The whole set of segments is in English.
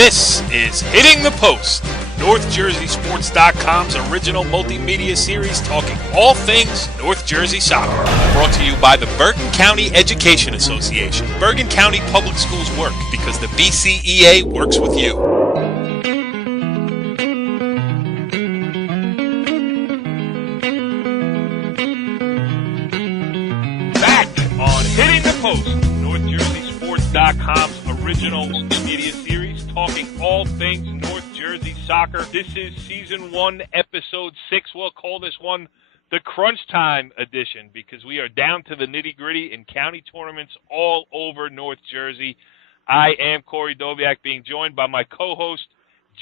This is Hitting the Post, NorthJerseySports.com's original multimedia series talking all things North Jersey soccer. Brought to you by the Bergen County Education Association. Bergen County Public Schools work because the BCEA works with you. Back on Hitting the Post, NorthJerseySports.com's original media series talking all things North Jersey soccer. This is Season 1, Episode 6. We'll call this one the Crunch Time Edition because we are down to the nitty-gritty in county tournaments all over North Jersey. I am Corey Doviak, being joined by my co-host,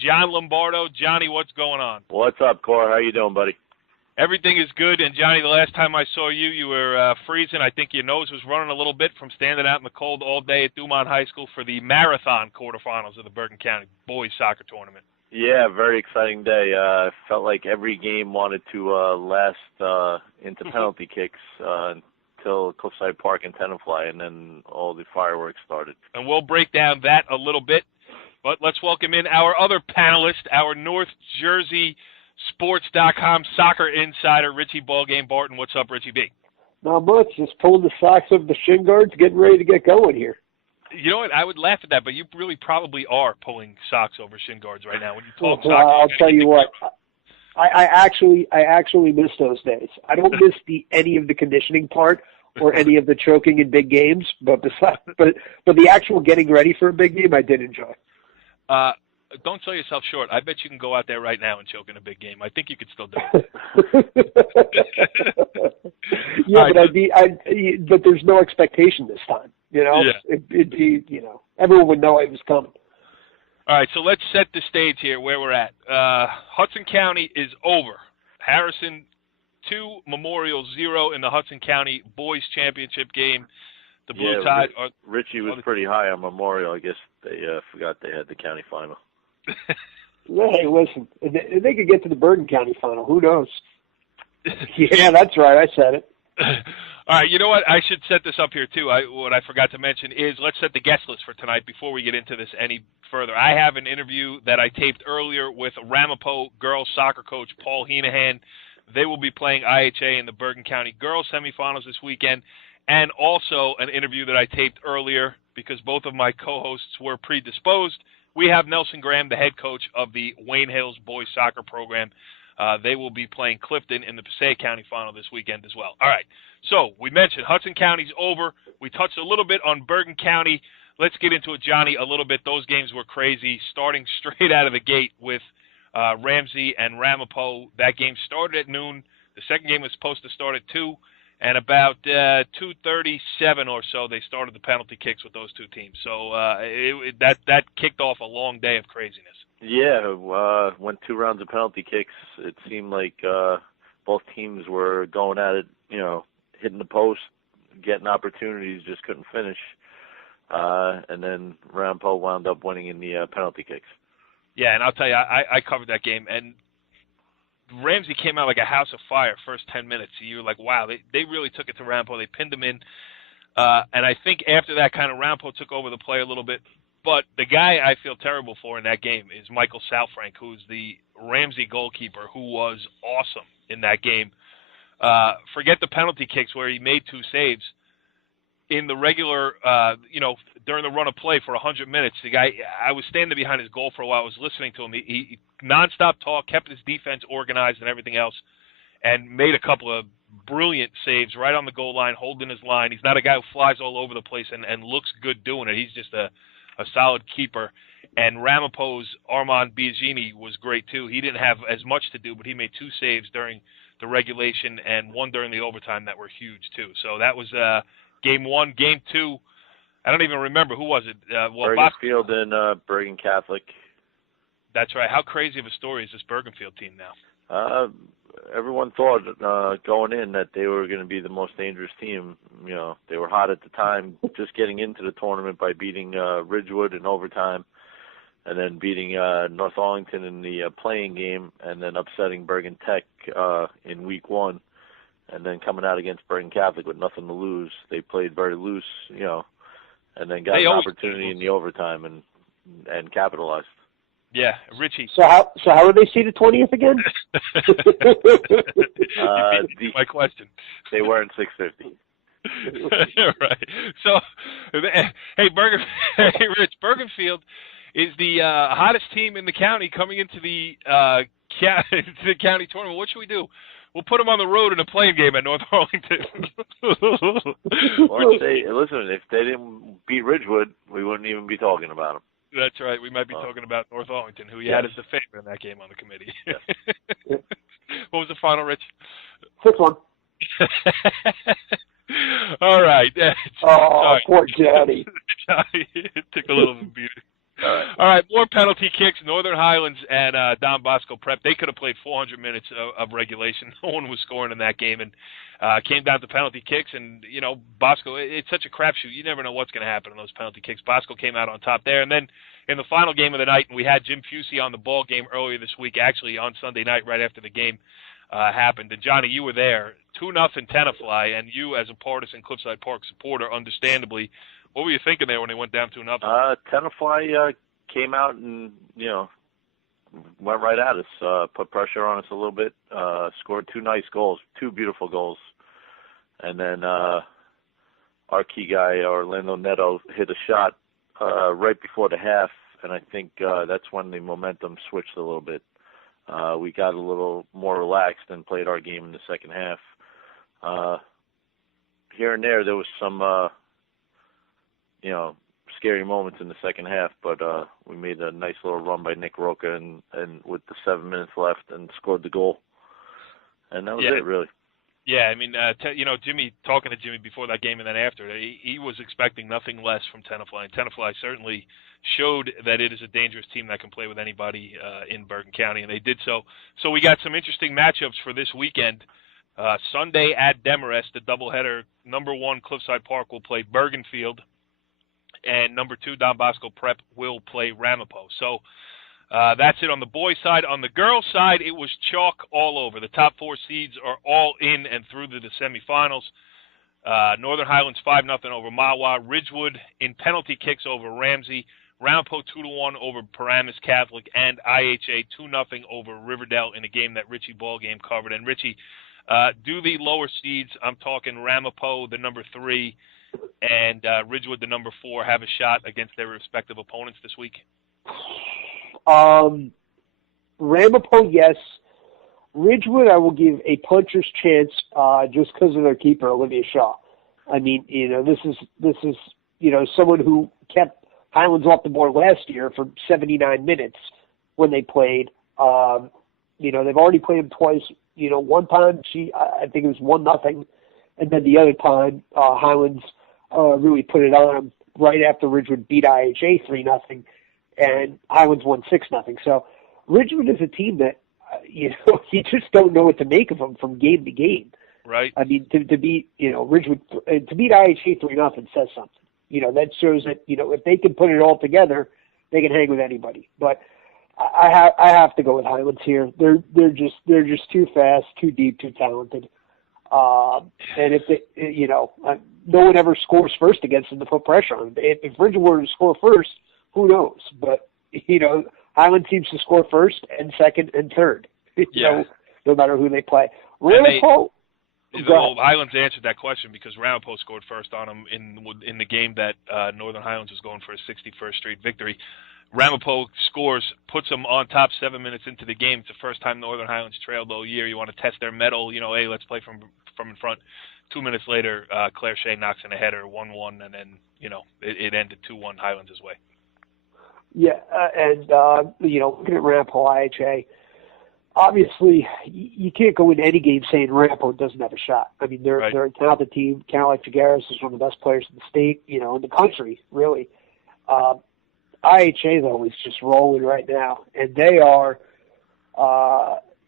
John Lombardo. Johnny, what's going on? What's up, Corey? How you doing, buddy? Everything is good, and Johnny, the last time I saw you, you were freezing. I think your nose was running a little bit from standing out in the cold all day at Dumont High School for the marathon quarterfinals of the Bergen County boys soccer tournament. Yeah, very exciting day. Felt like every game wanted to last into penalty kicks until Cliffside Park and Tenafly, and then all the fireworks started. And we'll break down that a little bit, but let's welcome in our other panelist, our North Jersey Sports.com soccer insider, Richie Ballgame Barton. What's up, Richie B? Not much. Just pulling the socks of the shin guards, getting ready to get going here. You know what? I would laugh at that, but you really probably are pulling socks over shin guards right now when you talk soccer. I'll tell you what. I actually miss those days. I don't miss any of the conditioning part or any of the choking in big games, but the actual getting ready for a big game, I did enjoy. Don't sell yourself short. I bet you can go out there right now and choke in a big game. I think you could still do it. Yeah, right, but there's no expectation this time. You know, yeah. It'd be, everyone would know it was coming. All right, so let's set the stage here where we're at. Hudson County is over. Harrison 2, Memorial 0 in the Hudson County Boys Championship game. The Blue Tide. Richie was pretty high on Memorial. I guess they forgot they had the county final. Hey, listen, if they could get to the Bergen County final, who knows? Yeah, that's right. I said it. All right, you know what? I should set this up here, too. What I forgot to mention is let's set the guest list for tonight before we get into this any further. I have an interview that I taped earlier with Ramapo girls soccer coach Paul Heenehan. They will be playing IHA in the Bergen County girls semifinals this weekend, and also an interview that I taped earlier because both of my co-hosts were predisposed. We have Nelson Graham, the head coach of the Wayne Hills boys soccer program. They will be playing Clifton in the Passaic County final this weekend as well. All right, so we mentioned Hudson County's over. We touched a little bit on Bergen County. Let's get into it, Johnny, a little bit. Those games were crazy, starting straight out of the gate with Ramsey and Ramapo. That game started at noon. The second game was supposed to start at 2. And about 2:37 or so, they started the penalty kicks with those two teams. So that kicked off a long day of craziness. Yeah, went 2 rounds of penalty kicks. It seemed like both teams were going at it, hitting the post, getting opportunities, just couldn't finish. And then Ramapo wound up winning in the penalty kicks. Yeah, and I'll tell you, I covered that game, and Ramsey came out like a house of fire first 10 minutes. You were like, wow, they really took it to Ramapo. They pinned him in. And I think after that kind of Ramapo took over the play a little bit. But the guy I feel terrible for in that game is Michael Salfrank, who's the Ramsey goalkeeper, who was awesome in that game. Forget the penalty kicks where he made 2 saves. In the regular, during the run of play for 100 minutes, the guy, I was standing behind his goal for a while. I was listening to him. He nonstop talk, kept his defense organized and everything else, and made a couple of brilliant saves right on the goal line, holding his line. He's not a guy who flies all over the place and looks good doing it. He's just a solid keeper. And Ramapo's Armand Biagini was great, too. He didn't have as much to do, but he made 2 saves during the regulation and 1 during the overtime that were huge, too. So that was Game 1. Game 2, I don't even remember. Who was it? Bergenfield and Bergen Catholic. That's right. How crazy of a story is this Bergenfield team now? Everyone thought going in that they were going to be the most dangerous team. They were hot at the time, just getting into the tournament by beating Ridgewood in overtime, and then beating North Arlington in the playing game, and then upsetting Bergen Tech in week 1. And then coming out against Bergen Catholic with nothing to lose. They played very loose, and then got an opportunity in the overtime and and capitalized. Yeah, Richie. So how are they seated 20th again? My question. They weren't 650. Right. So, hey, Rich, Bergenfield is the hottest team in the county coming into the county tournament. What should we do? We'll put them on the road in a playing game at North Arlington. Well, listen, if they didn't beat Ridgewood, we wouldn't even be talking about them. That's right. We might be talking about North Arlington, who you had as the favorite in that game on the committee. Yes. What was the final, Rich? 6-1. All right. Oh, poor Johnny. It took a little bit of a beating. All right, more penalty kicks. Northern Highlands and Don Bosco Prep. They could have played 400 minutes of regulation. No one was scoring in that game, and came down to penalty kicks. And Bosco, it's such a crapshoot. You never know what's going to happen in those penalty kicks. Bosco came out on top there, and then in the final game of the night, and we had Jim Fusey on the ball game earlier this week, actually on Sunday night, right after the game happened. And Johnny, you were there. 2-0 Tenafly, and you, as a partisan Cliffside Park supporter, understandably. What were you thinking there when they went down 2-0? Tenafly came out and, went right at us, put pressure on us a little bit, scored 2 nice goals, 2 beautiful goals. And then our key guy, Orlando Neto, hit a shot right before the half, and I think that's when the momentum switched a little bit. We got a little more relaxed and played our game in the second half. Here and there was some scary moments in the second half, but we made a nice little run by Nick Roca and with the 7 minutes left and scored the goal. And that was it, really. Yeah, I mean, Jimmy, talking to Jimmy before that game and then after, he was expecting nothing less from Tenafly. And Tenafly certainly showed that it is a dangerous team that can play with anybody in Bergen County, and they did so. So we got some interesting matchups for this weekend. Sunday at Demarest, the doubleheader. Number 1, Cliffside Park will play Bergenfield, and number 2, Don Bosco Prep will play Ramapo. So that's it on the boys' side. On the girls' side, it was chalk all over. The top 4 seeds are all in and through to the semifinals. Northern Highlands 5-0 over Mawa. Ridgewood in penalty kicks over Ramsey. Ramapo 2-1 over Paramus Catholic, and IHA 2-0 over Riverdale in a game that Richie Ballgame covered. And Richie, do the lower seeds, I'm talking Ramapo, the number 3, and Ridgewood, the number 4, have a shot against their respective opponents this week? Ramapo, yes. Ridgewood, I will give a puncher's chance just because of their keeper, Olivia Shaw. I mean, this is someone who kept Highlands off the board last year for 79 minutes when they played. They've already played him twice. One time I think it was 1-0, and then the other time Highlands really put it on him right after Ridgewood beat IHA 3-0, and Highlands won 6-0. So Ridgewood is a team that you just don't know what to make of them from game to game. Right. I mean, to beat Ridgewood, to beat IHA 3-0 says something. That shows that if they can put it all together, they can hang with anybody. But I have to go with Highlands here. They're just too fast, too deep, too talented. And if they, no one ever scores first against them to put pressure on them. If Ridgewood were to score first, who knows? But Highland seems to score first and second and third. No matter who they play. Ramapo. Highlands answered that question because Ramapo scored first on them in the game that Northern Highlands was going for a 61st Street victory. Ramapo scores, puts them on top 7 minutes into the game. It's the first time Northern Highlands trailed all year. You want to test their mettle, hey, let's play from in front. 2 minutes later, Claire Shea knocks in a header, 1-1, and then, it ended 2-1 Highlands' way. Yeah, and looking at Ramapo IHA, obviously, you can't go into any game saying Ramapo doesn't have a shot. I mean, they're a talented team. Caroline Figueres is one of the best players in the state, in the country, really. IHA, though, is just rolling right now, and they are,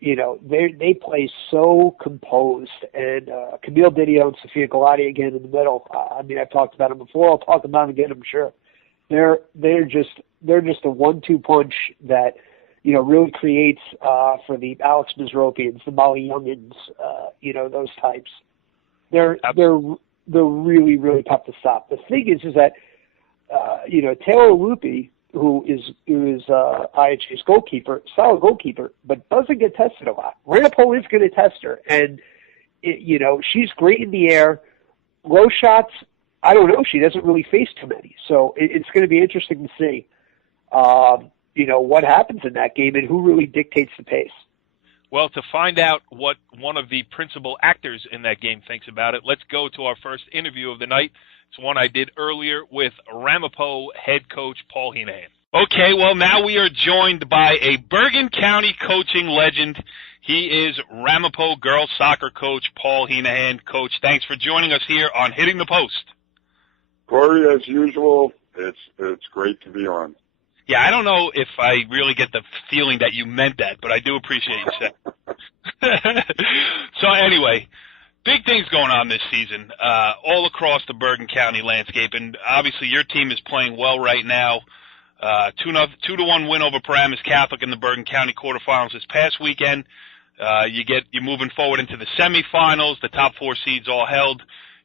they play so composed. And Camille Didio and Sophia Galati again in the middle. I've talked about them before. I'll talk about them again, I'm sure. They're just a 1-2 punch that really creates for the Alex Misropians, the Molly Youngins, those types. They're really, really tough to stop. The thing is that Taylor Lupi, who is IHA's goalkeeper, solid goalkeeper, but doesn't get tested a lot. Ramapo is going to test her, and she's great in the air. Low shots, I don't know. She doesn't really face too many, so it's going to be interesting to see, what happens in that game and who really dictates the pace. Well, to find out what one of the principal actors in that game thinks about it, let's go to our first interview of the night. It's one I did earlier with Ramapo head coach Paul Heenehan. Okay, well, now we are joined by a Bergen County coaching legend. He is Ramapo girls soccer coach Paul Heenehan. Coach, thanks for joining us here on Hitting the Post. Corey, as usual, it's great to be on. Yeah, I don't know if I really get the feeling that you meant that, but I do appreciate you saying. So anyway, big things going on this season, all across the Bergen County landscape, and obviously your team is playing well right now. 2-1 win over Paramus Catholic in the Bergen County quarterfinals this past weekend. You're moving forward into the semifinals. The top 4 seeds all held.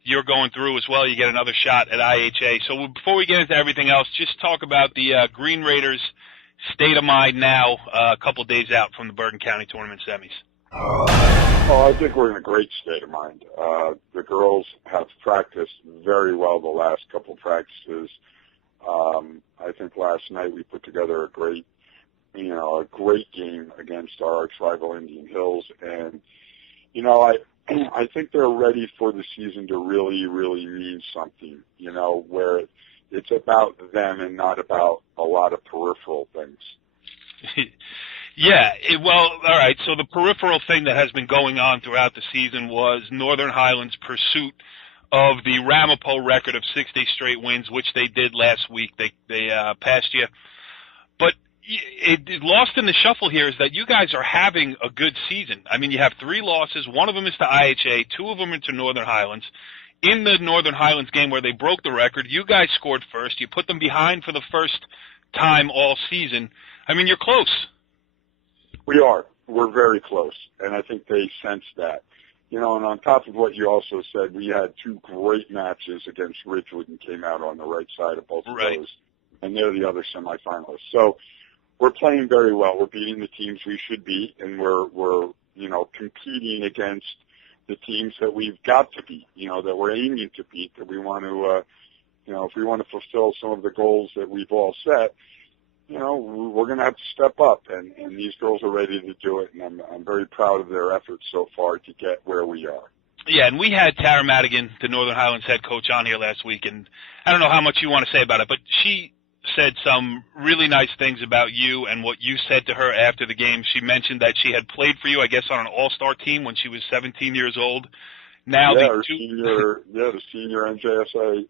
You're going through as well. You get another shot at IHA. So before we get into everything else, just talk about the Green Raiders' state of mind now, a couple of days out from the Bergen County tournament semis. Oh, I think we're in a great state of mind. The girls have practiced very well the last couple of practices. I think last night we put together a great game against our ex-rival Indian Hills, and I think they're ready for the season to really, really mean something. Where it's about them and not about a lot of peripheral things. Yeah, well, all right. So the peripheral thing that has been going on throughout the season was Northern Highlands' pursuit of the Ramapo record of 60 straight wins, which they did last week. They passed you. But it lost in the shuffle here is that you guys are having a good season. I mean, you have 3 losses. One of them is to IHA. 2 of them are to Northern Highlands. In the Northern Highlands game where they broke the record, you guys scored first. You put them behind for the first time all season. I mean, you're close. We are. We're very close, and I think they sense that. And on top of what you also said, we had 2 great matches against Ridgewood and came out on the right side of both of those, and they're the other semifinalists. So we're playing very well. We're beating the teams we should beat, and we're competing against the teams that we've got to beat, that we're aiming to beat, that we want to, if we want to fulfill some of the goals that we've all set, we're going to have to step up, and these girls are ready to do it, and I'm very proud of their efforts so far to get where we are. Yeah, and we had Tara Madigan, the Northern Highlands head coach, on here last week, and I don't know how much you want to say about it, but she said some really nice things about you and what you said to her after the game. She mentioned that she had played for you, I guess, on an all-star team when she was 17 years old. Now the senior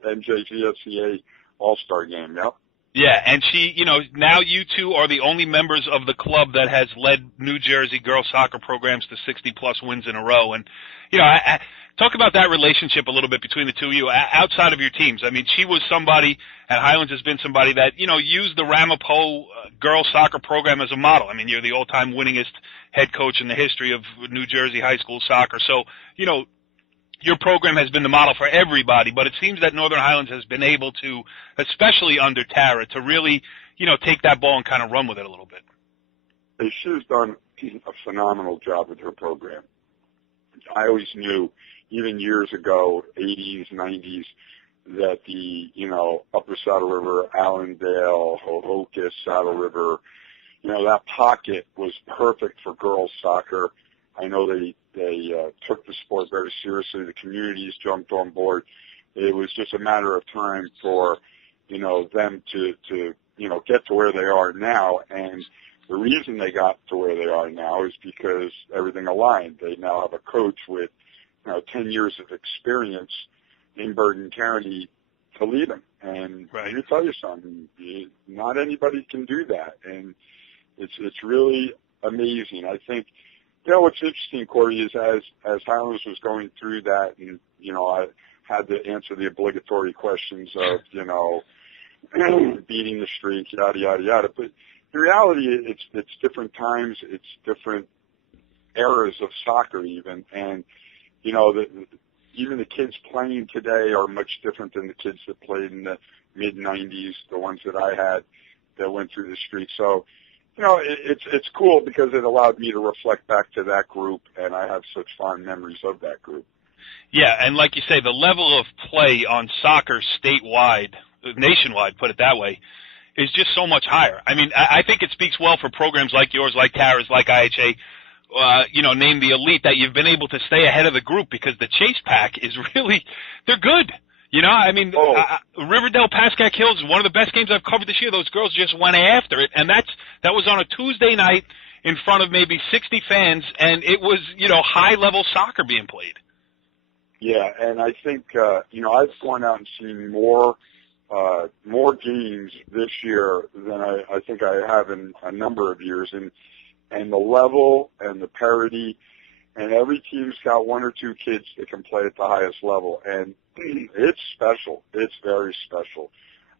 NJGSCA all-star game, yep. Yeah, and she, now you two are the only members of the club that has led New Jersey girls soccer programs to 60-plus wins in a row. And, I talk about that relationship a little bit between the two of you outside of your teams. I mean, she was somebody, and Highlands has been somebody that, used the Ramapo girls soccer program as a model. I mean, you're the all-time winningest head coach in the history of New Jersey high school soccer. So, your program has been the model for everybody, but it seems that Northern Highlands has been able to, especially under Tara, to really, take that ball and kind of run with it a little bit. She's done a phenomenal job with her program. I always knew, even years ago, 80s, 90s, that the, Upper Saddle River, Allendale, Hohokus, Saddle River, that pocket was perfect for girls soccer. I know they took the sport very seriously. The communities jumped on board. It was just a matter of time for, them to get to where they are now. And the reason they got to where they are now is because everything aligned. They now have a coach with, 10 years of experience in Bergen County to lead them. And let me tell you something, not anybody can do that. And it's really amazing. I think, what's interesting, Corey, is as Highlands was going through that, and, I had to answer the obligatory questions of, beating the streak, yada, yada, yada. But in reality, it's different times, it's different eras of soccer even. And, even the kids playing today are much different than the kids that played in the mid-'90s, the ones that I had. that went through the street. So, it's cool because it allowed me to reflect back to that group, and I have such fond memories of that group. Yeah, and like you say, the level of play on soccer statewide, nationwide, put it that way, is just so much higher. I mean, I think it speaks well for programs like yours, like Tara's, like IHA, named the elite, that you've been able to stay ahead of the group, because the Chase Pack is really, they're good. I mean, Riverdale Passaic Hills is one of the best games I've covered this year. Those girls just went after it, and that was on a Tuesday night in front of maybe 60 fans, and it was, high-level soccer being played. Yeah, and I think, I've gone out and seen more games this year than I think I have in a number of years, and the level and the parity, and every team's got one or two kids that can play at the highest level, and it's special. It's very special.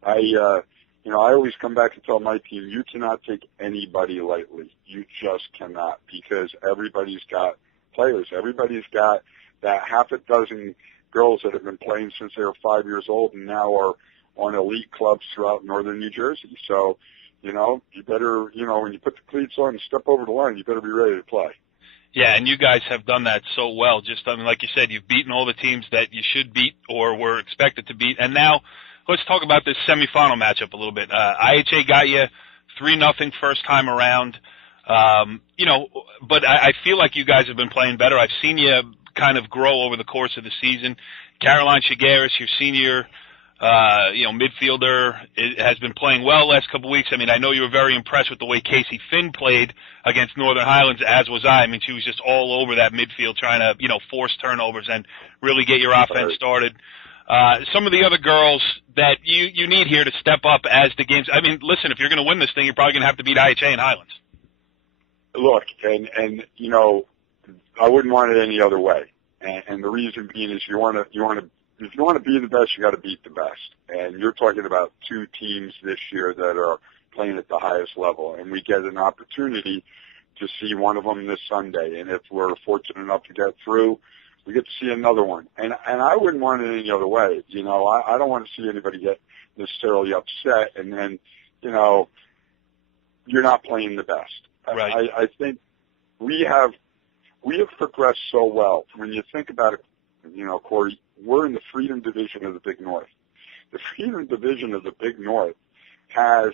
I always come back and tell my team, you cannot take anybody lightly. You just cannot, because everybody's got players. Everybody's got that half a dozen girls that have been playing since they were 5 years old and now are on elite clubs throughout northern New Jersey. So, you better, when you put the cleats on and step over the line, you better be ready to play. Yeah, and you guys have done that so well. Like you said, you've beaten all the teams that you should beat or were expected to beat. And now let's talk about this semifinal matchup a little bit. IHA got you 3-0 first time around. But I feel like you guys have been playing better. I've seen you kind of grow over the course of the season. Caroline Shigaris, your senior midfielder, has been playing well the last couple of weeks. I mean, I know you were very impressed with the way Casey Finn played against Northern Highlands, as was I. I mean, she was just all over that midfield trying to, force turnovers and really get your offense started. Some of the other girls that you need here to step up as the games. I mean, listen, if you're going to win this thing, you're probably going to have to beat IHA and Highlands. Look, and I wouldn't want it any other way. And the reason being is if you want to be the best, you got to beat the best. And you're talking about two teams this year that are playing at the highest level, and we get an opportunity to see one of them this Sunday. And if we're fortunate enough to get through, we get to see another one. And I wouldn't want it any other way. I don't want to see anybody get necessarily upset, and then you're not playing the best. Right. I think we have progressed so well. When you think about it, Corey, we're in the Freedom Division of the Big North. The Freedom Division of the Big North has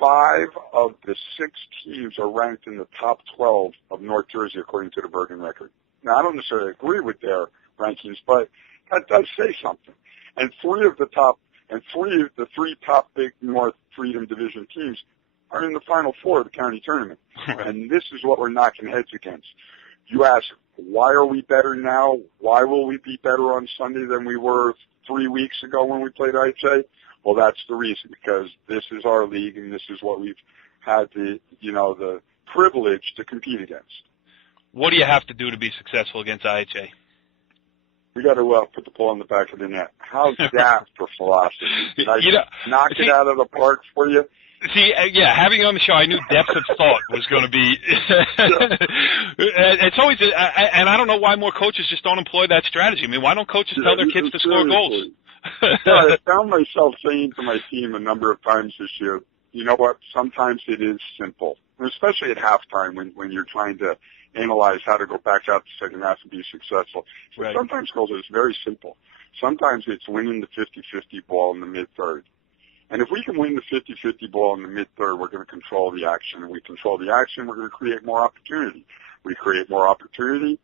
5 of the 6 teams are ranked in the top 12 of North Jersey according to the Bergen record. Now, I don't necessarily agree with their rankings, but that does say something. And 3 of the 3 top Big North Freedom Division teams are in the Final Four of the county tournament. And this is what we're knocking heads against. You ask, why are we better now? Why will we be better on Sunday than we were 3 weeks ago when we played IHA? Well, that's the reason, because this is our league and this is what we've had the privilege to compete against. What do you have to do to be successful against IHA? We got to put the ball in the back of the net. How's that for philosophy? Did I knock it out of the park for you? See, having you on the show, I knew depth of thought was going to be. It's always, and I don't know why more coaches just don't employ that strategy. I mean, why don't coaches tell their kids to score goals? I found myself saying to my team a number of times this year, you know what? Sometimes it is simple, especially at halftime when you're trying to analyze how to go back out the second half and be successful. So right. Sometimes goals is very simple. Sometimes it's winning the 50-50 ball in the mid-third. And if we can win the 50-50 ball in the mid-third, we're going to control the action. And we control the action, we're going to create more opportunity. We create more opportunity,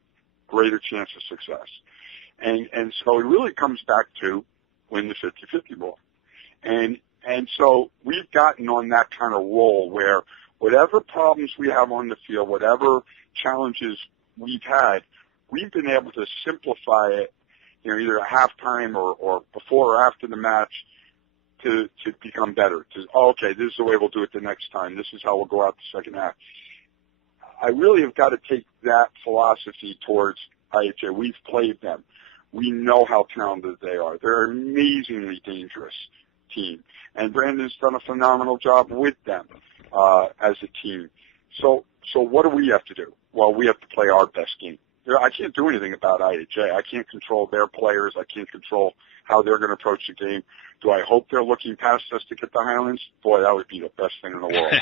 greater chance of success. And so it really comes back to win the 50-50 ball. And so we've gotten on that kind of roll where whatever problems we have on the field, whatever challenges we've had, we've been able to simplify it, either at halftime or before or after the match, to become better. Okay, this is the way we'll do it the next time. This is how we'll go out the second half. I really have got to take that philosophy towards IHA. We've played them. We know how talented they are. They're an amazingly dangerous team. And Brandon's done a phenomenal job with them as a team. So what do we have to do? Well, we have to play our best game. I can't do anything about IHA. I can't control their players. I can't control how they're going to approach the game. Do I hope they're looking past us to get the Highlands? Boy, that would be the best thing in the world.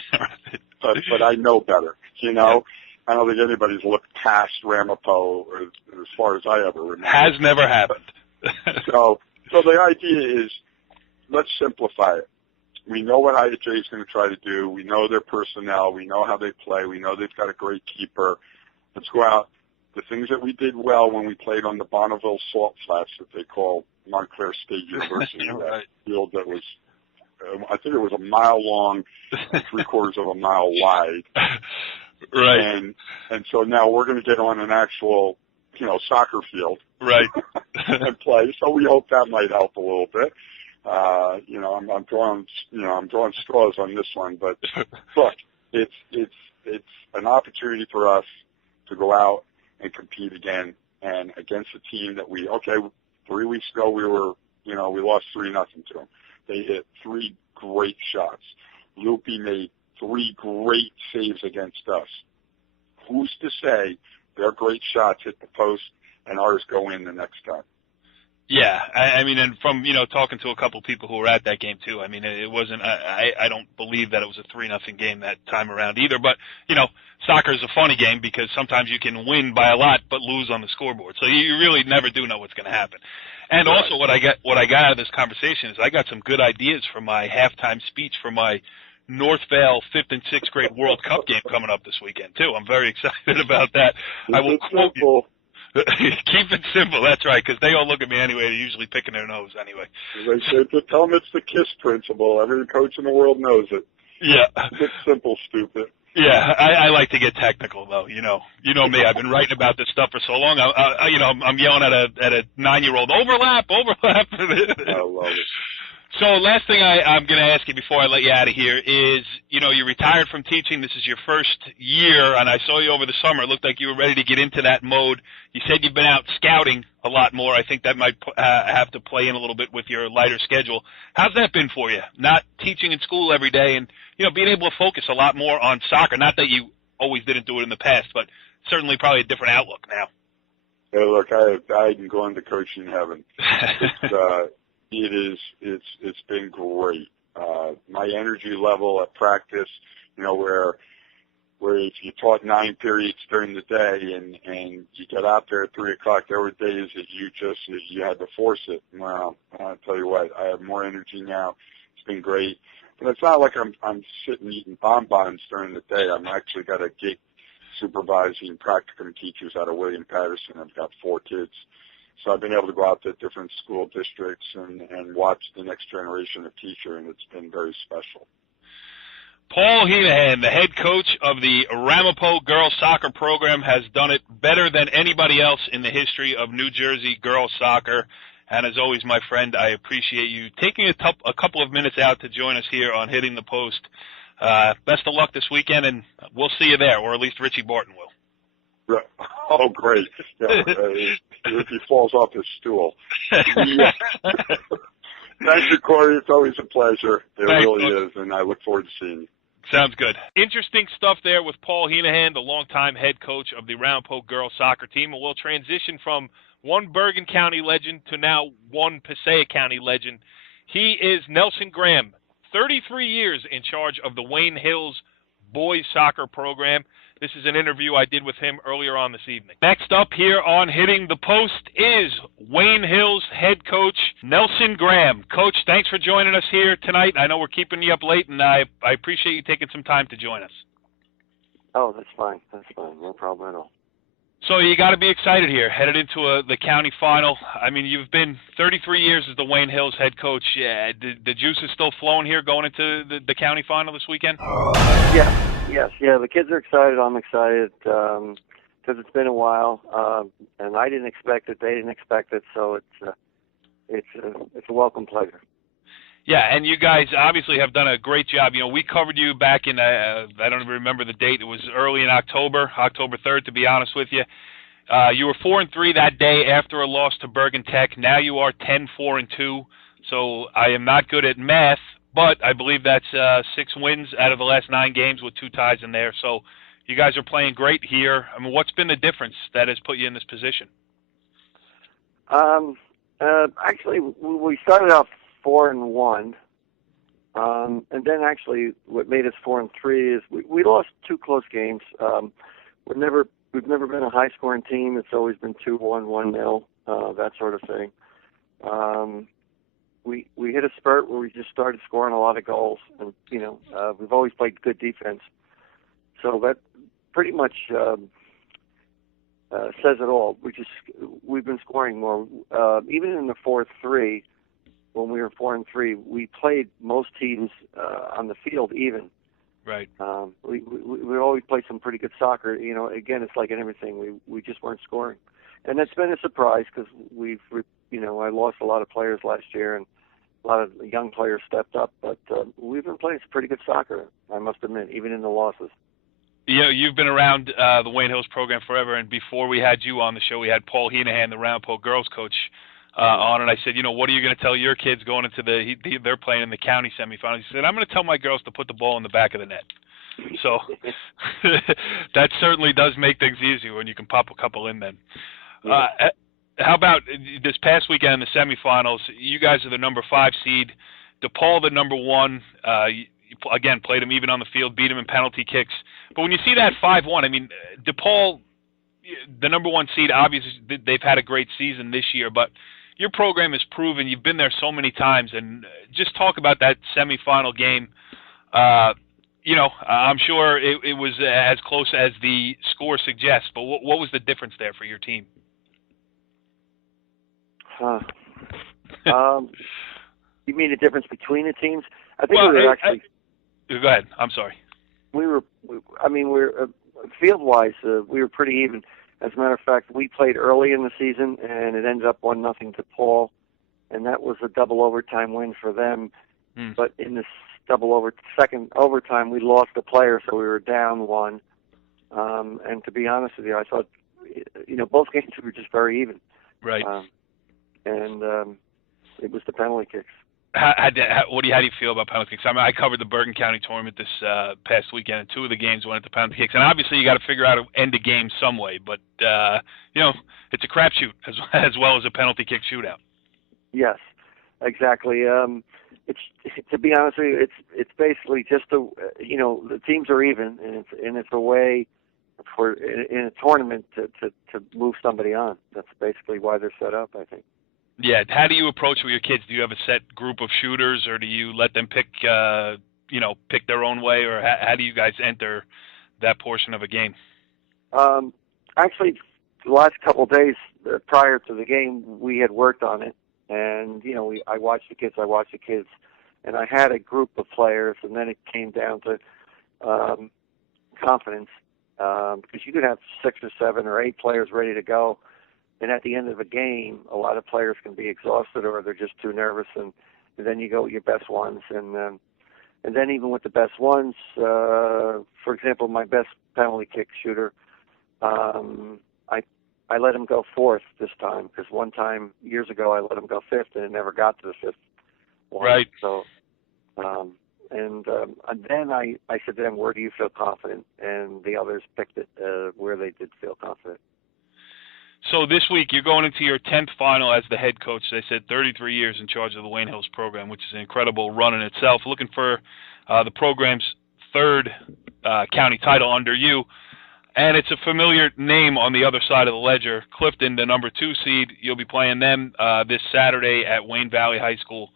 but I know better, you know. I don't think anybody's looked past Ramapo as far as I ever remember. Has never happened. So the idea is, let's simplify it. We know what IHA is going to try to do. We know their personnel. We know how they play. We know they've got a great keeper. Let's go out. The things that we did well when we played on the Bonneville Salt Flats that they call Montclair State University, right. that field that was, I think it was a mile long, 3/4 of a mile wide. Right. And so now we're going to get on an actual, soccer field. Right. And play. So we hope that might help a little bit. I'm drawing straws on this one, but look, it's an opportunity for us to go out and compete again, and against a team that 3 weeks ago we lost 3-0 to them. They hit 3 great shots. Loopy made 3 great saves against us. Who's to say their great shots hit the post and ours go in the next time? Yeah, I mean, and from, talking to a couple people who were at that game too, I mean, it wasn't, I don't believe that it was a 3-0 game that time around either, but, soccer is a funny game because sometimes you can win by a lot but lose on the scoreboard. So you really never do know what's going to happen. And also what I got out of this conversation is I got some good ideas for my halftime speech for my Northvale 5th and 6th grade World Cup game coming up this weekend too. I'm very excited about that. I will quote you. Keep it simple, that's right, because they all look at me anyway. They're usually picking their nose anyway. They say, tell them it's the KISS principle. Every coach in the world knows it. Yeah. It's simple, stupid. Yeah, I like to get technical, though. You know me. I've been writing about this stuff for so long. I'm yelling at a 9-year-old, overlap. I love it. So last thing I'm going to ask you before I let you out of here is, you retired from teaching. This is your first year, and I saw you over the summer. It looked like you were ready to get into that mode. You said you've been out scouting a lot more. I think that might have to play in a little bit with your lighter schedule. How's that been for you? Not teaching in school every day and, being able to focus a lot more on soccer. Not that you always didn't do it in the past, but certainly probably a different outlook now. Hey, look, I can go into coaching heaven. It's been great. My energy level at practice, where if you taught 9 periods during the day and you get out there at 3:00, there were days that you had to force it. Well, I'll tell you what, I have more energy now. It's been great. But it's not like I'm sitting eating bonbons during the day. I'm actually got a gig supervising practicum teachers out of William Patterson. I've got 4 kids. So I've been able to go out to different school districts and watch the next generation of teacher, and it's been very special. Paul Heenehan, the head coach of the Ramapo girls soccer program, has done it better than anybody else in the history of New Jersey girls soccer. And as always, my friend, I appreciate you taking a couple of minutes out to join us here on Hitting the Post. Best of luck this weekend, and we'll see you there, or at least Richie Barton will. Oh, great. Yeah, if he falls off his stool. Yeah. Thank you, Corey. It's always a pleasure. It really is, and I look forward to seeing you. Sounds good. Interesting stuff there with Paul Heenehan, the longtime head coach of the Ramapo girls soccer team, and we'll transition from one Bergen County legend to now one Passaic County legend. He is Nelson Graham, 33 years in charge of the Wayne Hills boys soccer program. This is an interview I did with him earlier on this evening. Next up here on Hitting the Post is Wayne Hills head coach Nelson Graham. Coach, thanks for joining us here tonight. I know we're keeping you up late, and I appreciate you taking some time to join us. Oh, that's fine. No problem at all. So you got to be excited here, headed into the county final. I mean, you've been 33 years as the Wayne Hills head coach. The juice is still flowing here going into the county final this weekend? Yes. The kids are excited. I'm excited because it's been a while, and I didn't expect it. They didn't expect it, so it's a welcome pleasure. Yeah, and you guys obviously have done a great job. We covered you back in, I don't even remember the date. It was early in October 3rd, to be honest with you. You were 4-3 that day after a loss to Bergen Tech. Now you are 10-4-2. So I am not good at math, but I believe that's 6 wins out of the last 9 games with 2 ties in there. So You guys are playing great here. I mean, what's been the difference that has put you in this position? Actually, we started off 4-1, and then actually what made us 4-3 is we lost 2 close games. We've never been a high-scoring team. It's always been 2-1, 1-0, that sort of thing. We hit a spurt where we just started scoring a lot of goals, and we've always played good defense. So that pretty much says it all. We've been scoring more. Even in the 4-3, when we were 4-3, we played most teams on the field even. Right. We always played some pretty good soccer. Again, it's like in everything. We just weren't scoring, and that's been a surprise because I lost a lot of players last year, and a lot of young players stepped up. But we've been playing some pretty good soccer, I must admit, even in the losses. Yeah, you've been around the Wayne Hills program forever, and before we had you on the show, we had Paul Heenehan, the Ramapo girls coach, on, and I said, what are you going to tell your kids going into they're playing in the county semifinals? He said, I'm going to tell my girls to put the ball in the back of the net. So that certainly does make things easier when you can pop a couple in then. Yeah. How about this past weekend in the semifinals? You guys are the number 5 seed. DePaul, the number 1. Again, played them even on the field, beat them in penalty kicks. But when you see that 5-1, I mean, DePaul, the number 1 seed, obviously they've had a great season this year, but your program has proven you've been there so many times. And just talk about that semifinal game. I'm sure it was as close as the score suggests, but what was the difference there for your team? You mean the difference between the teams? I think we were actually. Go ahead. I'm sorry. We're field-wise, we were pretty even. As a matter of fact, we played early in the season, and it ended up 1-0 to Paul, and that was a double overtime win for them. But in this second overtime, we lost a player, so we were down 1. And to be honest with you, I thought, both games were just very even. Right. And it was the penalty kicks. How do you feel about penalty kicks? I mean, I covered the Bergen County tournament this past weekend, and 2 of the games went into penalty kicks. And obviously, you got to figure out how to end a game some way. But it's a crapshoot as well as a penalty kick shootout. Yes, exactly. It's to be honest with you, it's basically just the teams are even, and it's a way for in a tournament to move somebody on. That's basically why they're set up, I think. Yeah. How do you approach with your kids? Do you have a set group of shooters, or do you let them pick their own way, or how do you guys enter that portion of a game? Actually, the last couple of days prior to the game, we had worked on it, and I watched the kids, and I had a group of players, and then it came down to confidence, because you could have 6 or 7 or 8 players ready to go. And at the end of a game, a lot of players can be exhausted or they're just too nervous, and then you go with your best ones. And then even with the best ones, for example, my best penalty kick shooter, I let him go 4th this time, because one time years ago I let him go 5th and it never got to the 5th one. Right. So, and then I said to them, where do you feel confident? And the others picked it where they did feel confident. So this week you're going into your 10th final as the head coach. They said 33 years in charge of the Wayne Hills program, which is an incredible run in itself. Looking for the program's 3rd county title under you. And it's a familiar name on the other side of the ledger. Clifton, the number 2 seed, you'll be playing them this Saturday at Wayne Valley High School.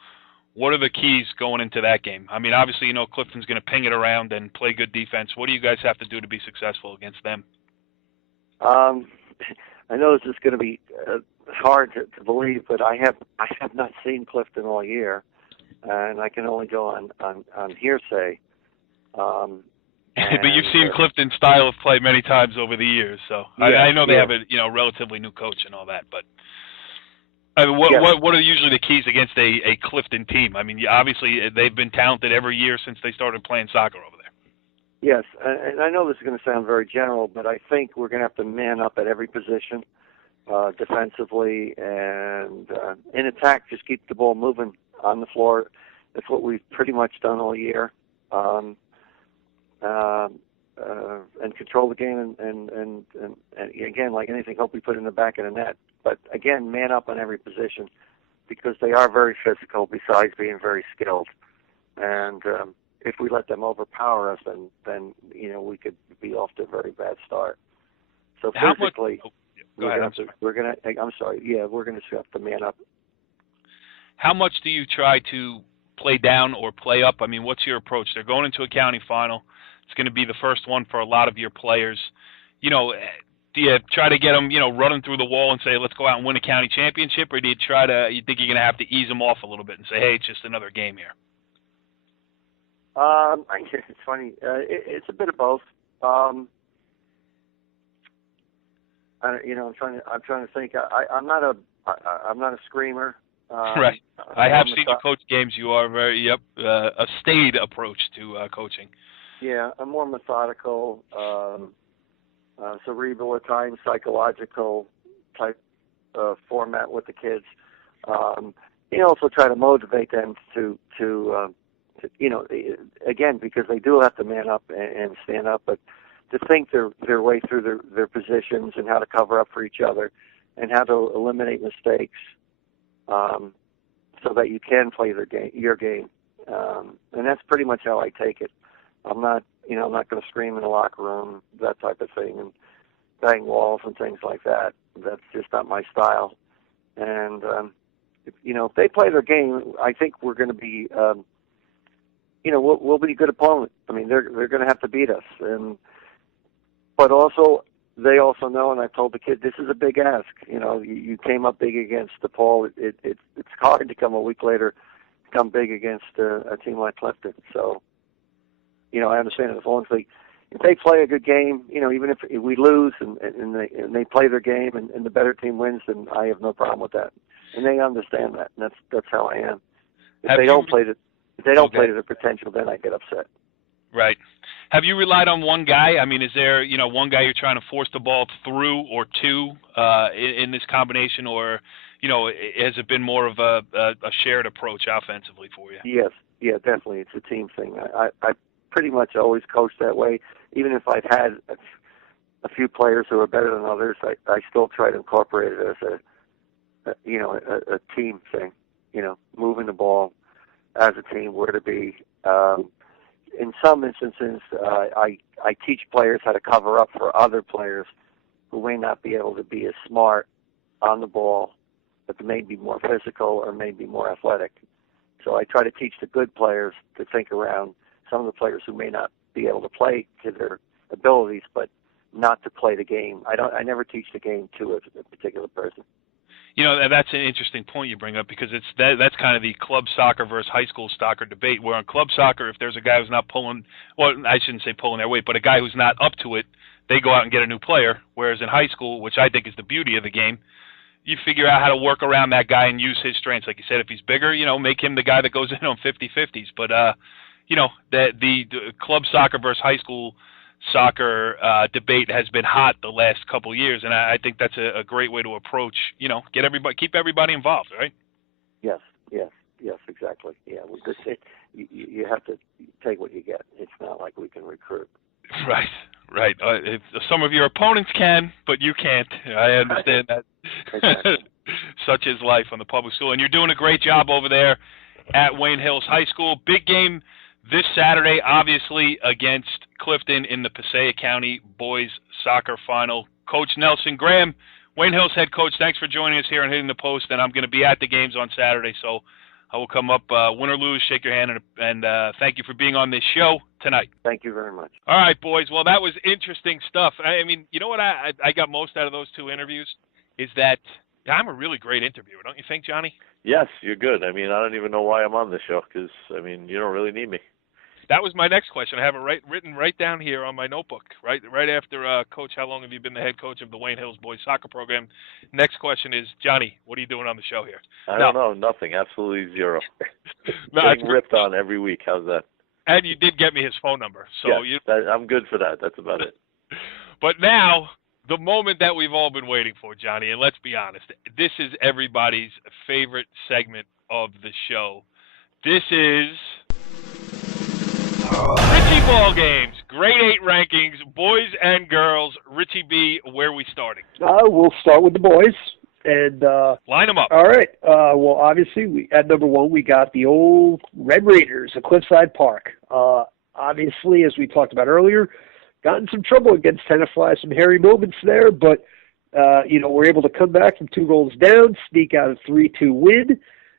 What are the keys going into that game? I mean, obviously, Clifton's going to ping it around and play good defense. What do you guys have to do to be successful against them? I know this is going to be hard to believe, but I have not seen Clifton all year, and I can only go on hearsay. But you've seen Clifton's style of play many times over the years, so yeah, I know they have a relatively new coach and all that. But I mean, what are usually the keys against a Clifton team? I mean, obviously they've been talented every year since they started playing soccer over there. Yes, and I know this is going to sound very general, but I think we're going to have to man up at every position, defensively and in attack. Just keep the ball moving on the floor. That's what we've pretty much done all year. And control the game and again, like anything, hope we put it in the back of the net. But again, man up on every position because they are very physical besides being very skilled. And if we let them overpower us, then we could be off to a very bad start. So physically, we're going to have to man up. How much do you try to play down or play up? I mean, what's your approach? They're going into a county final. It's going to be the first one for a lot of your players. Do you try to get them, running through the wall and say, let's go out and win a county championship, or do you think you're going to have to ease them off a little bit and say, hey, it's just another game here? It's funny. It's a bit of both. I'm trying to think. I'm not a screamer. Right. I have seen you coach games. You are very a staid approach to coaching. Yeah, I'm more methodical, cerebral at times, psychological type format with the kids. Also try to motivate them to again, because they do have to man up and stand up, but to think their way through their positions and how to cover up for each other and how to eliminate mistakes. So that you can play your game, and that's pretty much how I take it. I'm not going to scream in the locker room, that type of thing, and bang walls and things like that. That's just not my style. And if they play their game, I think we're going to be, we'll be a good opponent. I mean, they're going to have to beat us, but also. They also know, and I told the kid, this is a big ask. You came up big against DePaul. It's hard to come a week later, come big against a team like Clifton. So, I understand it. As long as if they play a good game, even if we lose and they play their game and the better team wins, then I have no problem with that. And they understand that, and that's how I am. If they don't play to their potential, then I get upset. Right. Have you relied on one guy? I mean, is there, one guy you're trying to force the ball through or to in this combination, or, has it been more of a shared approach offensively for you? Yes. Yeah, definitely. It's a team thing. I pretty much always coach that way. Even if I've had a few players who are better than others, I still try to incorporate it as a team thing, moving the ball as a team, where to be. In some instances, I teach players how to cover up for other players who may not be able to be as smart on the ball, but may be more physical or may be more athletic. So I try to teach the good players to think around some of the players who may not be able to play to their abilities, but not to play the game. I never teach the game to a particular person. That's an interesting point you bring up, because that's kind of the club soccer versus high school soccer debate, where on club soccer, if there's a guy who's not pulling, well, I shouldn't say pulling their weight, but a guy who's not up to it, they go out and get a new player, whereas in high school, which I think is the beauty of the game, you figure out how to work around that guy and use his strengths. Like you said, if he's bigger, make him the guy that goes in on 50-50s. But, the club soccer versus high school soccer debate has been hot the last couple of years, and I think that's a great way to approach, keep everybody involved, right? Yes, exactly. Yeah, you have to take what you get. It's not like we can recruit. Right. Some of your opponents can, but you can't. I understand that. Exactly. Such is life on the public school, and you're doing a great job over there at Wayne Hills High School. Big game this Saturday, obviously, against Clifton in the Passaic County boys soccer final. Coach Nelson Graham, Wayne Hills head coach, thanks for joining us here on Hitting the Post, and I'm going to be at the games on Saturday, so I will come up, win or lose, shake your hand, and thank you for being on this show tonight. Thank you very much. All right, boys. Well, that was interesting stuff. I mean, you know what I got most out of those two interviews is that I'm a really great interviewer, don't you think, Johnny? Yes, you're good. I mean, I don't even know why I'm on this show because, you don't really need me. That was my next question. I have it written right down here on my notebook, right after Coach, how long have you been the head coach of the Wayne Hills boys soccer program? Next question is, Johnny, what are you doing on the show here? I don't know. Nothing. Absolutely zero. Getting ripped on every week. How's that? And you did get me his phone number. So yes, I'm good for that. That's about it. But now, the moment that we've all been waiting for, Johnny, and let's be honest, this is everybody's favorite segment of the show. This is Richie Ballgames, grade 8 rankings, boys and girls. Richie B, where are we starting? We'll start with the boys. And line them up. All right. Well, obviously, at number 1, we got the old Red Raiders of Cliffside Park. Obviously, as we talked about earlier, got in some trouble against Tenafly, some hairy moments there, but we're able to come back from 2 goals down, sneak out a 3-2 win,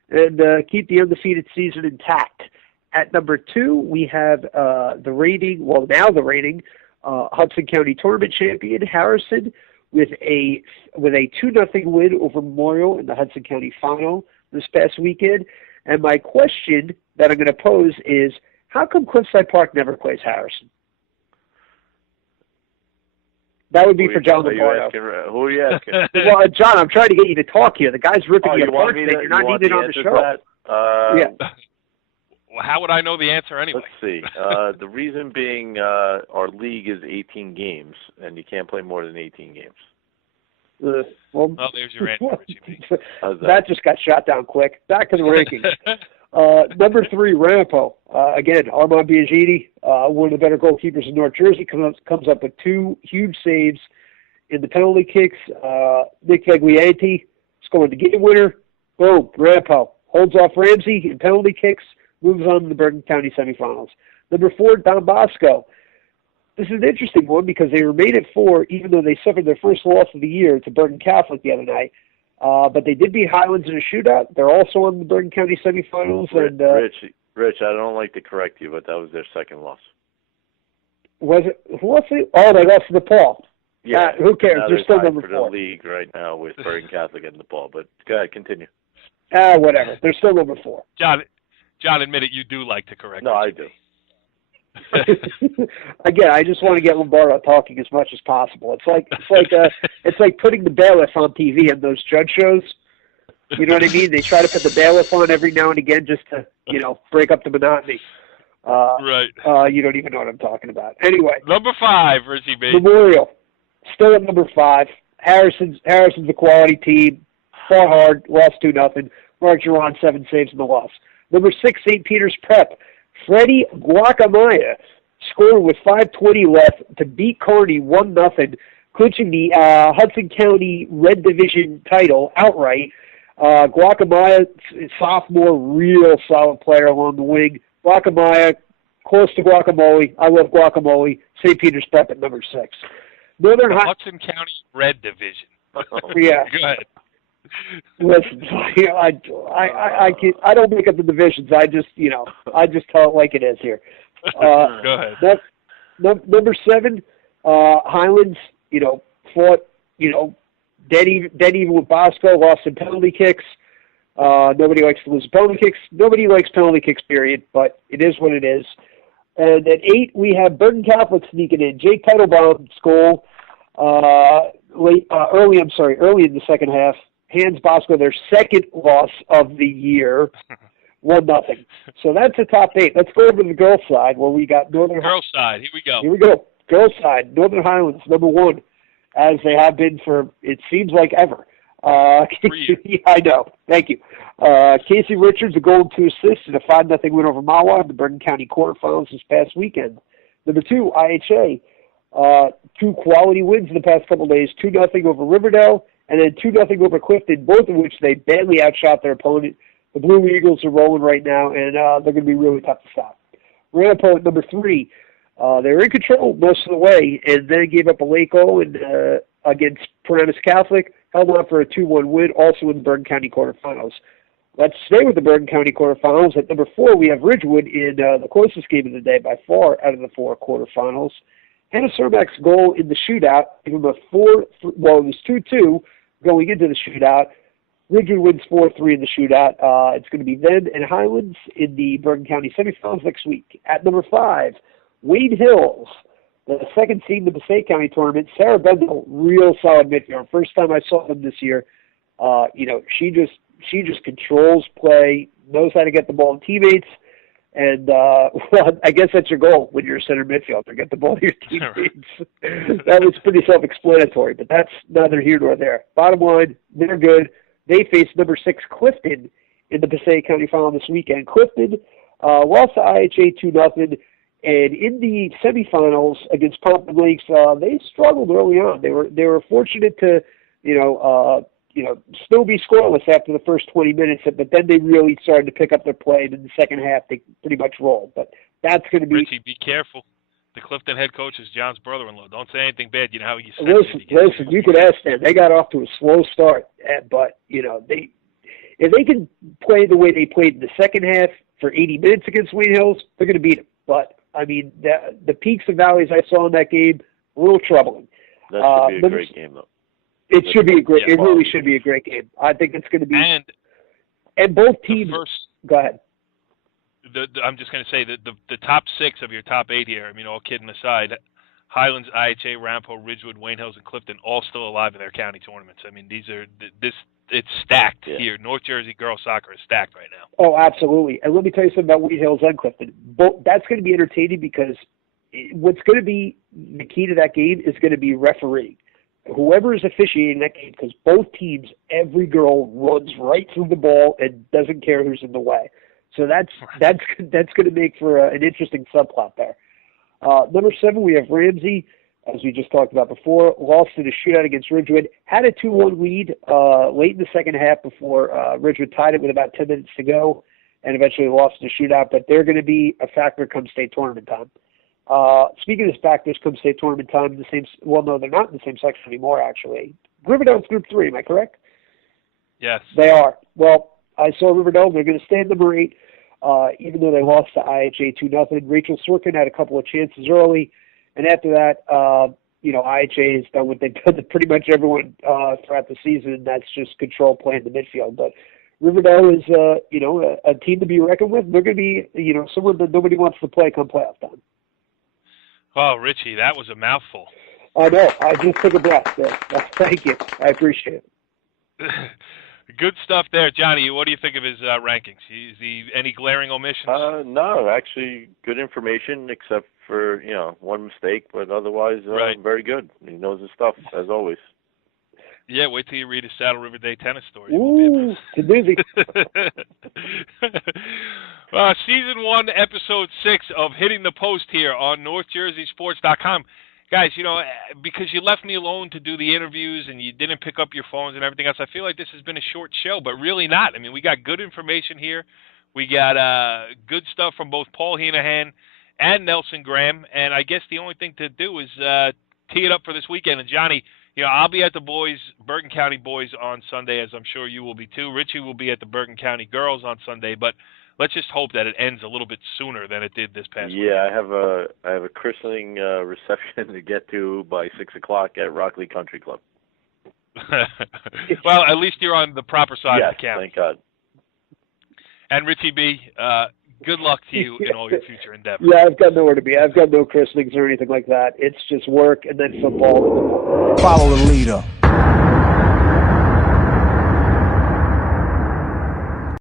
and keep the undefeated season intact. At number 2, we have the reigning Hudson County tournament champion, Harrison, with a 2-0 win over Memorial in the Hudson County final this past weekend. And my question that I'm going to pose is, how come Cliffside Park never plays Harrison? That would be for John Lombardo. Who are you asking? Well, John, I'm trying to get you to talk here. The guy's ripping you apart today. You're not needed on the show. Yeah. Well, how would I know the answer anyway? Let's see. The reason being our league is 18 games, and you can't play more than 18 games. Well, there's your answer, Richie. That just got shot down quick. Back to the rankings. Number 3, Ramapo. Again, Armand Biagini, one of the better goalkeepers in North Jersey, comes up with 2 huge saves in the penalty kicks. Nick Veglianti scored the game winner. Boom, Ramapo holds off Ramsey in penalty kicks, moves on to the Bergen County semifinals. Number 4, Don Bosco. This is an interesting one because they remained at 4, even though they suffered their first loss of the year to Bergen Catholic the other night. But they did beat Highlands in a shootout. They're also on the Bergen County semifinals. And Rich, I don't like to correct you, but that was their second loss. Was it? Who lost it? Oh, they lost to DePaul. Yeah. Who cares? They're still number 4. For the league right now with Bergen Catholic and DePaul. But go ahead, continue. Whatever. They're still number 4. John, admit it. You do like to correct. No, I do. Again, I just want to get Lombardo talking as much as possible. It's like putting the bailiff on TV on those judge shows. You know what I mean? They try to put the bailiff on every now and again just to, break up the monotony. Right. You don't even know what I'm talking about. Anyway. Number 5, Richie B. Memorial. Still at number 5. Harrison's a quality team. Fought hard. Lost 2-0. Mark Giron, 7 saves in the loss. Number 6, St. Peter's Prep. Freddie Guacamaya scored with 5:20 left to beat Kearney 1-0, clinching the Hudson County Red Division title outright. Guacamaya, sophomore, real solid player along the wing. Guacamaya, close to guacamole. I love guacamole. St. Peter's Prep at number 6. Hudson County Red Division. Yeah. Go ahead. Listen, I don't make up the divisions. I just tell it like it is here. Go ahead. Number 7, Highlands. Fought. Dead even with Bosco. Lost in penalty kicks. Nobody likes to lose penalty kicks. Nobody likes penalty kicks. Period. But it is what it is. And at 8, we have Bergen Catholic sneaking in. Jake Teitelbaum's goal. Early in the second half. Hands Bosco their second loss of the year, 1-0. So that's the top 8. Let's go over to the girls' side where we got Northern. Girls' side. Here we go. Girls' side. Northern Highlands, number 1, as they have been for it seems like ever. I know. Thank you. Casey Richards, a goal and 2 assists in a 5-0 win over Mahwah in the Bergen County quarterfinals this past weekend. Number 2, IHA. 2 quality wins in the past couple of days. 2-0 over Riverdale. And then 2-0 over Clifton, both of which they badly outshot their opponent. The Blue Eagles are rolling right now, and they're going to be really tough to stop. Ramapo at number 3. They were in control most of the way, and then gave up a late goal against Paramus Catholic. Held on for a 2-1 win, also in the Bergen County quarterfinals. Let's stay with the Bergen County quarterfinals. At number 4, we have Ridgewood in the closest game of the day by far out of the 4 quarterfinals. Hannah Cermak's goal in the shootout, gave them it was 2-2 going into the shootout. Ridgewood wins 4-3 in the shootout. It's going to be them and Highlands in the Bergen County semifinals next week. At number 5, Wade Hills, the second seed in the Passaic County tournament. Sarah Bendel, real solid midfielder. First time I saw them this year. She just controls play, knows how to get the ball to teammates. And, I guess that's your goal when you're a center midfielder, get the ball to your teammates. That was pretty self-explanatory, but that's neither here nor there. Bottom line, they're good. They face number 6 Clifton in the Passaic County final this weekend. Clifton lost to IHA 2-0. And in the semifinals against Pompton Lakes, they struggled early on. They were fortunate to, still be scoreless after the first 20 minutes, but then they really started to pick up their play. And in the second half, they pretty much rolled. But that's going to be. Richie, be careful. The Clifton head coach is John's brother-in-law. Don't say anything bad. You know how you listen. You could ask them. They got off to a slow start, but if they can play the way they played in the second half for 80 minutes against Wayne Hills, they're going to beat them. But I mean, the peaks and valleys I saw in that game were a little troubling. That should be a great game, though. It should be a great. It really should be a great game. I think it's going to be. And both teams. Go ahead. I'm just going to say that the top 6 of your top 8 here, I mean, all kidding aside, Highlands, IHA, Ramapo, Ridgewood, Wayne Hills, and Clifton all still alive in their county tournaments. I mean, it's stacked here. North Jersey girls soccer is stacked right now. Oh, absolutely. And let me tell you something about Wayne Hills and Clifton. That's going to be entertaining because what's going to be the key to that game is going to be refereeing. Whoever is officiating that game, because both teams, every girl runs right through the ball and doesn't care who's in the way. So that's going to make for an interesting subplot there. Number 7, we have Ramsey, as we just talked about before, lost in a shootout against Ridgewood, had a 2-1 lead late in the second half before Ridgewood tied it with about 10 minutes to go and eventually lost in a shootout, but they're going to be a factor come state tournament time. Speaking of factors come state tournament time, no, they're not in the same section anymore, actually. Riverdale's Group 3, am I correct? Yes. They are. Well, I saw Riverdale. They're going to stay at number 8, even though they lost to IHA 2-0. Rachel Sorkin had a couple of chances early, and after that, IHA has done what they've done to pretty much everyone throughout the season, and that's just control play in the midfield. But Riverdale is, a team to be reckoned with. They're going to be, someone that nobody wants to play come playoff time. Oh, Richie, that was a mouthful. I know. I just took a breath there. Thank you. I appreciate it. Good stuff there, Johnny. What do you think of his rankings? Is he any glaring omissions? No, actually good information, except for one mistake, but otherwise very good. He knows his stuff as always. Yeah, wait till you read his Saddle River Day tennis story. Ooh, too busy. Season 1, Episode 6 of Hitting the Post here on NorthJerseySports.com. Guys, because you left me alone to do the interviews and you didn't pick up your phones and everything else, I feel like this has been a short show, but really not. I mean, we got good information here. We got good stuff from both Paul Heenehan and Nelson Graham, and I guess the only thing to do is tee it up for this weekend. And, Johnny, I'll be at the Bergen County boys on Sunday, as I'm sure you will be too. Richie will be at the Bergen County girls on Sunday, but let's just hope that it ends a little bit sooner than it did this past week. Yeah, I have a christening reception to get to by 6:00 at Rockley Country Club. Well, at least you're on the proper side of the camp. Thank God. And Richie B, good luck to you in all your future endeavors. Yeah, I've got nowhere to be. I've got no christenings or anything like that. It's just work and then football. Follow the leader.